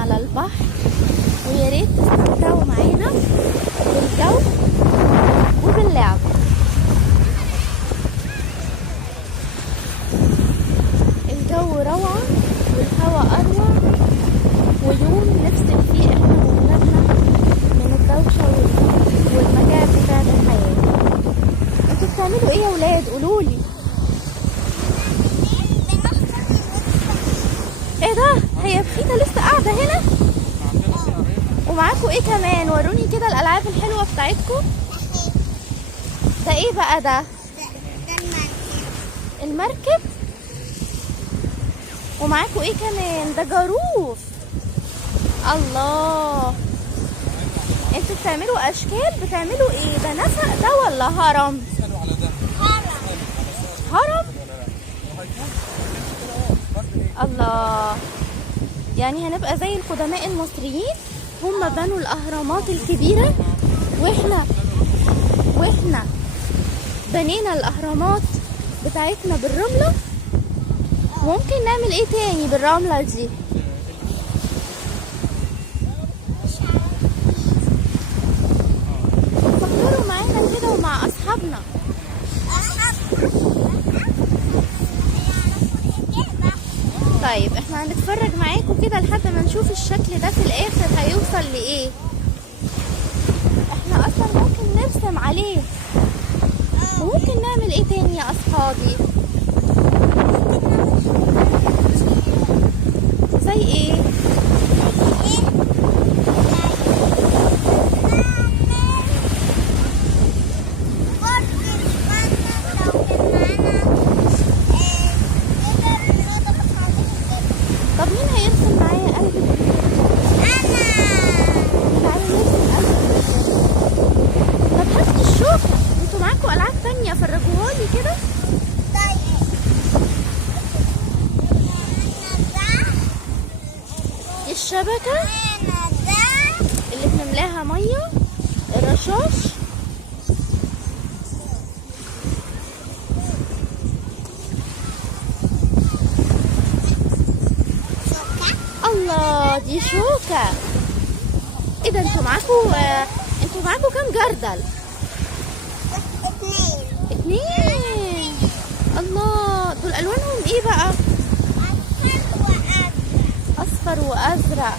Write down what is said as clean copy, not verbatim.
على البحر، ويا ريت تستمتعوا معانا بالجو وباللعب. الجو روعة والهواء أروع، ويوم نفصل فيه احنا وولادنا من الدوشة والمتاعب بتاعة الحياة. انتوا بتعملوا ايه يا ولاد؟ قولولي. ايه ده؟ هي بخيتة لسه قاعدة هنا؟ ومعاكوا ايه كمان؟ وروني كده الألعاب الحلوة بتاعتكم. ده ايه بقى ده؟ المركب. ومعاكوا ايه كمان؟ ده جاروف. الله، انتوا بتعملوا اشكال، بتعملوا ايه؟ ده نفق ده ولا هرم؟ هرم. الله، يعني هنبقى زي القدماء المصريين، هم بنوا الاهرامات الكبيرة واحنا بنينا الاهرامات بتاعتنا بالرملة. ممكن نعمل ايه تاني بالرملة دي؟ فكروا معانا كده ومع اصحابنا. طيب احنا هنتفرج معاكم كده لحد ما نشوف الشكل ده في الاخر هيوصل لايه. احنا اصلا ممكن نرسم عليه، وممكن نعمل ايه تاني يا اصحابي؟ زي ايه؟ طب مين هيرسم معايا قلب البلد؟ تعالوا نرسم قلب البلد. طب هاتوا الشوكة، انتوا معاكوا ألعاب تانية فرجوها لي كده. الشبكة اللي بنملاها مية، الرشاش. الله، دي شوكة. ايه ده؟ انتوا معاكوا كام جردل؟ 2. الله، دول الوانهم ايه بقى؟ اصفر وازرق.